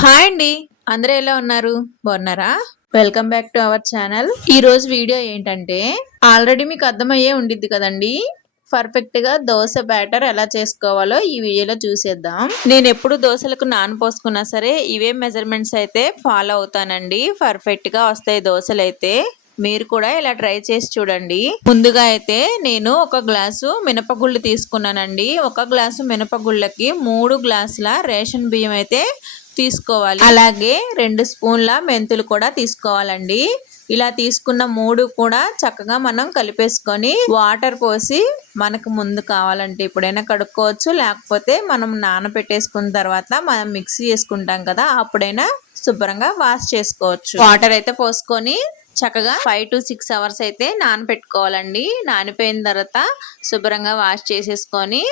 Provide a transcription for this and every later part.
Hi అండి. అందరూ ఎలా ఉన్నారు? బాగున్నారా? Welcome back to our channel ఈ రోజు వీడియో ఏంటంటే ఆల్రెడీ మీకు అర్థమయ్యే ఉండిద్ది కదండి. పర్ఫెక్ట్గా దోశ బ్యాటర్ ఎలా చేసుకోవాలో ఈ వీడియోలో చూసేద్దాం. నేను ఎప్పుడు దోశలకు నానపోసుకున్నా సరే ఇవే మెజర్మెంట్స్ అయితే ఫాలో అవుతానండి. పర్ఫెక్ట్గా వస్తాయి దోశలు అయితే మీరు కూడా ఇలా ట్రై చేసి చూడండి. ముందుగా అయితే నేను ఒక గ్లాసు మినపగుళ్ళు తీసుకున్నానండి. ఒక గ్లాసు మినపగుళ్ళకి మూడు గ్లాసుల రేషన్ బియ్యం అయితే తీసుకోవాలి. అలాగే రెండు స్పూన్ల మెంతులు కూడా తీసుకోవాలండి. ఇలా తీసుకున్న మూడు కూడా చక్కగా మనం కలిపేసుకొని వాటర్ పోసి మనకు ముందు కావాలంటే ఇప్పుడైనా కడుక్కోవచ్చు. లేకపోతే మనం నానబెట్టేసుకున్న తర్వాత మనం మిక్సీ చేసుకుంటాం కదా అప్పుడైనా శుభ్రంగా వాష్ చేసుకోవచ్చు. వాటర్ అయితే పోసుకొని చక్కగా ఫైవ్ టు సిక్స్ అవర్స్ అయితే నానబెట్టుకోవాలండి నానిపోయిన తర్వాత శుభ్రంగా వాష్ చేసేసుకొని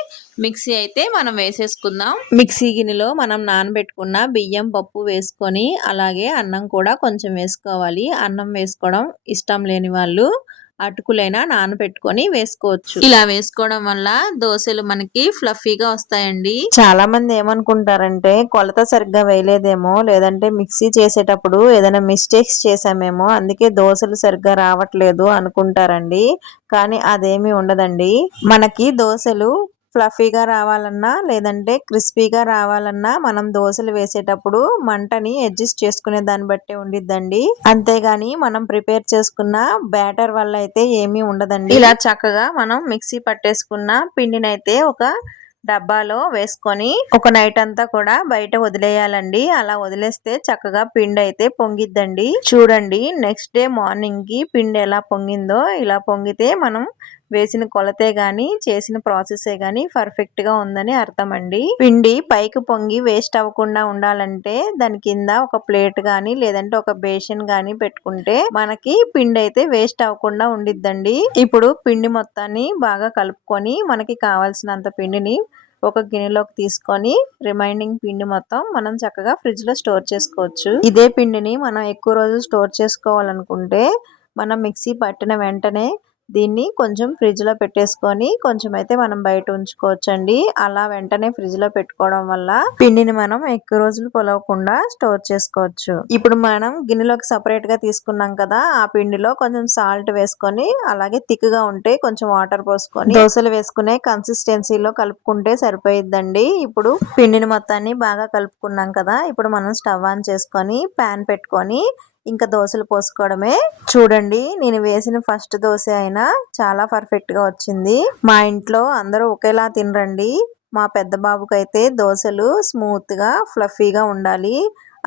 మిక్సీ అయితే మనం వేసేసుకుందాం. మిక్సీ గిన్నెలో మనం నానబెట్టుకున్న బియ్యం పప్పు వేసుకొని అలాగే అన్నం కూడా కొంచెం వేసుకోవాలి. అన్నం వేసుకోవడం ఇష్టం లేని వాళ్ళు అటుకులైనా నానబెట్టుకొని వేసుకోవచ్చు. ఇలా వేసుకోవడం వల్ల దోశలు మనకి ఫ్లఫీగా వస్తాయండి. చాలా మంది ఏమనుకుంటారంటే కొలత సరిగ్గా వేయలేదేమో లేదంటే మిక్సీ చేసేటప్పుడు ఏదైనా మిస్టేక్స్ చేసామేమో అందుకే దోశలు సరిగ్గా రావట్లేదు అనుకుంటారండి. కానీ అదేమీ ఉండదండి. మనకి దోశలు ఫ్లఫీగా రావాలన్నా లేదంటే క్రిస్పీగా రావాలన్నా మనం దోశలు వేసేటప్పుడు మంటని అడ్జస్ట్ చేసుకునే దాన్ని బట్టి ఉండిద్దండి. అంతేగాని మనం ప్రిపేర్ చేసుకున్న బ్యాటర్ వల్ల అయితే ఏమీ ఉండదండి. ఇలా చక్కగా మనం మిక్సీ పట్టేసుకున్న పిండిని అయితే ఒక డబ్బాలో వేసుకొని ఒక నైట్ అంతా కూడా బయట వదిలేయాలండి. అలా వదిలేస్తే చక్కగా పిండి అయితే పొంగిద్దండి. చూడండి నెక్స్ట్ డే మార్నింగ్కి పిండి ఎలా పొంగిందో ఇలా పొంగితే మనం వేసిన కొలతే గాని చేసిన ప్రాసెసే గాని పర్ఫెక్ట్గా ఉందని అర్థం అండి పిండి పైకి పొంగి వేస్ట్ అవ్వకుండా ఉండాలంటే దాని కింద ఒక ప్లేట్ గాని లేదంటే ఒక బేషన్ గాని పెట్టుకుంటే మనకి పిండి అయితే వేస్ట్ అవ్వకుండా ఉండిద్దండి. ఇప్పుడు పిండి మొత్తాన్ని బాగా కలుపుకొని మనకి కావాల్సినంత పిండిని ఒక గిన్నెలోకి తీసుకొని రిమైండింగ్ పిండి మొత్తం మనం చక్కగా ఫ్రిడ్జ్లో స్టోర్ చేసుకోవచ్చు. ఇదే పిండిని మనం ఎక్కువ రోజులు స్టోర్ చేసుకోవాలనుకుంటే మనం మిక్సీ పట్టిన వెంటనే దీన్ని కొంచెం ఫ్రిడ్జ్లో పెట్టేసుకొని కొంచెం అయితే మనం బయట ఉంచుకోవచ్చండి. అలా వెంటనే ఫ్రిడ్జ్లో పెట్టుకోవడం వల్ల పిండిని మనం ఎక్కువ రోజులు పొలవకుండా స్టోర్ చేసుకోవచ్చు. ఇప్పుడు మనం గిన్నెలోకి సపరేట్గా తీసుకున్నాం కదా ఆ పిండిలో కొంచెం సాల్ట్ వేసుకొని అలాగే థిక్గా ఉంటే కొంచెం వాటర్ పోసుకొని దోశలు వేసుకునే కన్సిస్టెన్సీలో కలుపుకుంటే సరిపోయిద్దండి. ఇప్పుడు పిండిని మొత్తాన్ని బాగా కలుపుకున్నాం కదా ఇప్పుడు మనం స్టవ్ ఆన్ చేసుకొని ప్యాన్ పెట్టుకొని ఇంకా దోశలు పోసుకోవడమే. చూడండి నేను వేసిన ఫస్ట్ దోశ అయినా చాలా పర్ఫెక్ట్గా వచ్చింది. మా ఇంట్లో అందరూ ఒకేలా తినరండి. మా పెద్ద బాబుకైతే దోశలు స్మూత్గా ఫ్లఫీగా ఉండాలి.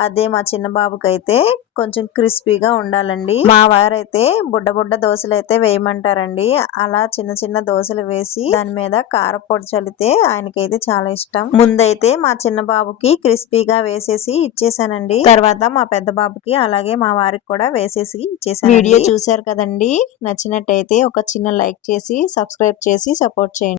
అదే మా చిన్న బాబుకైతే కొంచెం క్రిస్పీగా ఉండాలండి. మా వారైతే బుడ్డ బుడ్డ దోశలు అయితే వేయమంటారండి. అలా చిన్న చిన్న దోశలు వేసి దాని మీద కారపొడి చల్లితే ఆయనకైతే చాలా ఇష్టం. ముందైతే మా చిన్న బాబుకి క్రిస్పీగా వేసేసి ఇచ్చేసానండి. తర్వాత మా పెద్ద బాబుకి అలాగే మా వారికి కూడా వేసేసి ఇచ్చేసాను వీడియో చూసారు కదండి? నచ్చినట్టయితే ఒక చిన్న లైక్ చేసి సబ్స్క్రైబ్ చేసి సపోర్ట్ చేయండి.